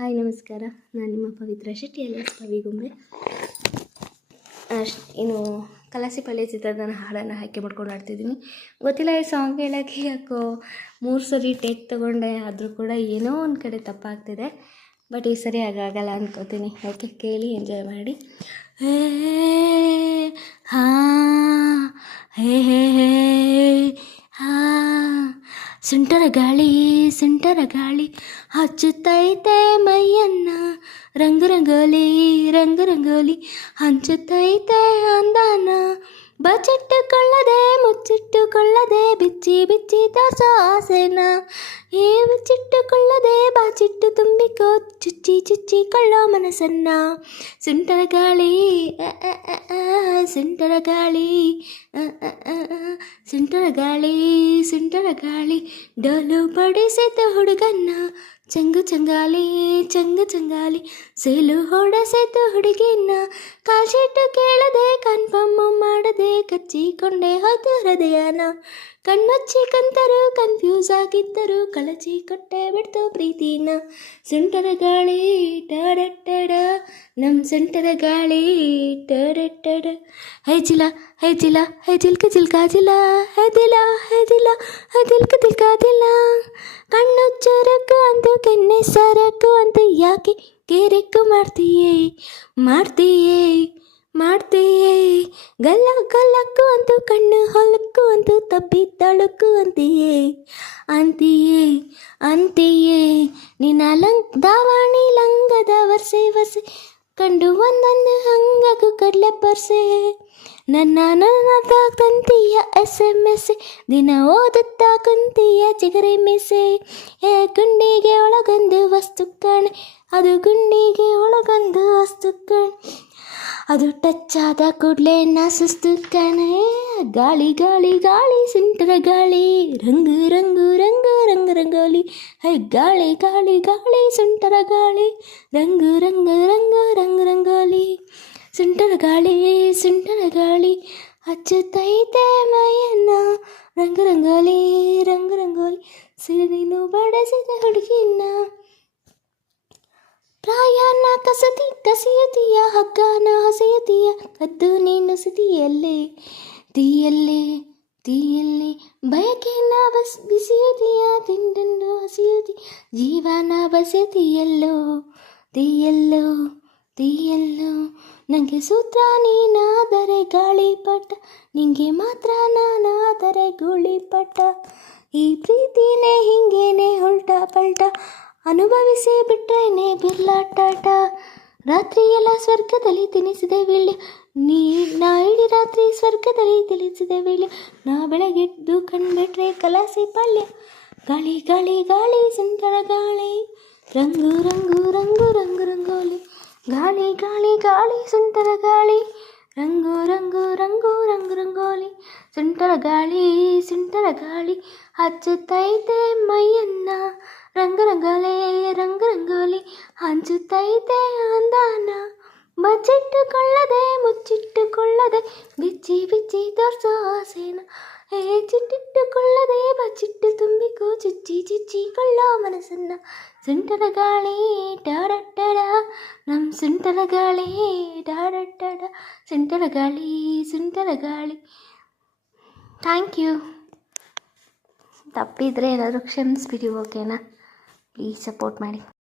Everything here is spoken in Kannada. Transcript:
ಹಾಯ್ ನಮಸ್ಕಾರ, ನಾನು ನಿಮ್ಮ ಪವಿತ್ರ ಶೆಟ್ಟಿ ಅಲಿಯಾಸ್ ಪವಿಗುಂಬೆ. ಇನ್ನು ಕಲಾಸಿಪಲ್ಯ ಚಿತ್ರದ ಹಾಡನ್ನು ಆಯ್ಕೆ ಮಾಡ್ಕೊಂಡು ಆಡ್ತಿದ್ದೀನಿ. ಗೊತ್ತಿಲ್ಲ, ಈ ಸಾಂಗ್ ಹೇಳೋಕ್ಕೆ ಯಾಕೋ 3 ಸರಿ ಟೇಕ್ ತೊಗೊಂಡೆ, ಆದರೂ ಕೂಡ ಏನೋ ಒಂದು ಕಡೆ ತಪ್ಪಾಗ್ತಿದೆ. ಬಟ್ ಈ ಸರಿ ಆಗಾಗಲ್ಲ ಅಂದ್ಕೋತೀನಿ. ಓಕೆ, ಕೇಳಿ ಎಂಜಾಯ್ ಮಾಡಿ. ಹೇ ಹಾಂ ಹೇ ಹೇ ಹೇ ಹಾಂ ಸುಂಟರ ಗಾಳಿ ಹಚ್ಚುತ್ತೈತೆ ಮೈಯನ್ನ, ರಂಗೋಲಿ ಹಂಚುತ್ತೈತೆ ಅಂದಾನ. ಮುಚ್ಚಿಟ್ಟುಕೊಳ್ಳದೆ ಬಿಚ್ಚಿ ತೋರ್ಸೋ ಆಸೆನ. ಬಿಚ್ಚಿಟ್ಟುಕೊಳ್ಳದೆ ಬಾಚಿಟ್ಟು ತುಂಬಿಕೋ, ಚುಚ್ಚಿ ಕೊಳ್ಳೋ ಮನಸ್ಸನ್ನ. ಸುಂಟರ ಗಾಳಿ ಡೋಲು ಬಡಿಸಿದ ಹುಡುಗನ್ನ. ಚಂಗಾಲಿ ಸೇಲು ಹೊಡೆಸಿತು ಹುಡುಗಿನ. ಕಾಲ್ಶೀಟು ಕೇಳದೆ ಕನ್ಫರ್ಮ್ ಮಾಡದೆ ಕಚ್ಚಿಕೊಂಡೆ ಹೋಯ್ತು ಹೃದಯನ. ಕಣ್ಮುಚ್ಚಿ ಕಂತರು ಕನ್ಫ್ಯೂಸ್ ಆಗಿದ್ದರು, ಕಳಚಿ ಕೊಟ್ಟೆ ಬಿಡ್ತು ಪ್ರೀತಿನ. ಸುಂಟರ ಗಾಳಿ ಟಡಟ್ಟಡ, ನಮ್ ಸುಂಟರ ಗಾಳಿ ಟಡಟ್ಟಡ. ಹೇ ಜಿಲ್ಕ ದಿಲ್ಕ ಕಣ್ಣು ಚರಕು ಅಂತು ಕೆನ್ನೆ ಸರಕು ಅಂತು, ಯಾಕೆ ಕೇರಿಕ್ಕು ಮಾಡ್ತೀಯೇ ಗಲ್ಲಕ್ಕೂ ಅಂತು, ಕಣ್ಣು ಹೊಲಕ್ಕೂ ಅಂತು, ತಪ್ಪಿ ತಳುಕು ಅಂತೀಯೇ ನಿನ್ನ ದಾವಾಣಿ ಲಂಗದ ವರ್ಸೆ ಕಂಡು ಒಂದೊಂದು ಹಂಗಕು ಕಡ್ಲೆ ಪರ್ಸೆ. ನನ್ನ ತಂತಿಯ SMS ದಿನ ಓದುತ್ತಾ ಕುಂತಿಯ ಚಿಗರಿ ಮೆಸೆ. ಗುಂಡಿಗೆ ಒಳಗೊಂದು ವಸ್ತು ಕಾಣೆ, ಅದು ಗುಂಡಿಗೆ ಒಳಗೊಂದು ವಸ್ತು ಕಾಣೆ, ಅದು ಟಚ್ ಆದ ಕೂಡಲೇ ನಾ ಸುಸ್ತು ಕಾಣೆ. ಗಾಳಿ ಸುಂಟರ ಗಾಳಿ, ರಂಗೋಲಿ. ಹೇ ಗಾಳಿ ಸುಂಟರ ಗಾಳಿ, ರಂಗೋಲಿ. ಸುಂಟರ ಗಾಳಿ ಹಚ್ಚುತ್ತೈತೆ ಮೈಯನ್ನ, ರಂಗೋಲಿ ಸಿರಿನು ಬಡಿಸಿದ ಹುಡುಗಿನ. ಪ್ರಾಯನ ಕಸಿಯುತ್ತೀಯ, ಹಗ್ಗನ ಹಸಿಯುತ್ತೀಯ, ಕದ್ದು ನೀನು ತೀಯಲ್ಲೇ ಬಯಕೆನ ಬಿಸಿಯುತ್ತೀಯ, ತಿಂಡನ್ನು ಹಸಿಯುತ್ತೀಯ, ಜೀವನ ಬಸೆಯುತ್ತೀಯಲ್ಲೋ ತೀಯಲ್ಲೋ. ನನಗೆ ಸೂತ್ರ ನೀನಾದರೆ ಗಾಳಿಪಟ, ನಿಂಗೆ ಮಾತ್ರ ನಾನಾದರೆ ಗೂಳಿಪಟ. ಈ ಪ್ರೀತಿನೇ ಹಿಂಗೇನೆ ಉಲ್ಟಾ ಪಲ್ಟಾ, ಅನುಭವಿಸಿ ಬಿಟ್ರೇನೆ ಬಿರ್ಲಾಟಾಟ. ರಾತ್ರಿಯೆಲ್ಲ ಸ್ವರ್ಗದಲ್ಲಿ ತಿನಿಸಿದೆ ವೀಳ್ಯ, ನಾ ಇಡೀ ರಾತ್ರಿ ಸ್ವರ್ಗದಲ್ಲಿ ತಿಳಿಸಿದೆ ವೀಳ್ಯ. ನಾ ಬೆಳಗ್ಗೆದ್ದು ಕಂಡ್ಬಿಟ್ರೆ ಕಲಾಸಿ ಪಲ್ಯ. ಗಾಳಿ ಸುಂಟರ ಗಾಳಿ, ರಂಗೋಲಿ. ಗಾಳಿ ಸುಂಟರ ಗಾಳಿ, ರಂಗೋಲಿ. ಸುಂಟರ ಗಾಳಿ ಹಚ್ಚುತ್ತೈತೆ ಮೈಯನ್ನ, ರಂಗೋಲಿ ಹಂಚುತ್ತೈತೆ ಅಂದಾನ. ಮುಚ್ಚಿಟ್ಟುಕೊಳ್ಳದೆ ಬಿಚ್ಚಿ ತೋರ್ಸೋ ಆಸೆನ. ಚಿಟ್ಟಿಟ್ಟುಕೊಳ್ಳದೆ ಬಚ್ಚಿಟ್ಟು ತುಂಬಿಕೋ, ಚುಚ್ಚಿ ಕೊಳ್ಳೋ ಮನಸ್ಸನ್ನ. ಸುಂಟರ ಗಾಳಿ ಡಾಡಟ್ಟಡ, ನಮ್ ಸುಂಟರ ಗಾಳಿ ಡಾಡಟ್ಟಡ. ಸುಂಟರ ಗಾಳಿ. Thank you. ತಪ್ಪಿದರೆ ಏನಾದರೂ ಕ್ಷಮಿಸ್ಬಿಡಿ, ಓಕೆನಾ? ಪ್ಲೀಸ್ ಸಪೋರ್ಟ್ ಮಾಡಿ.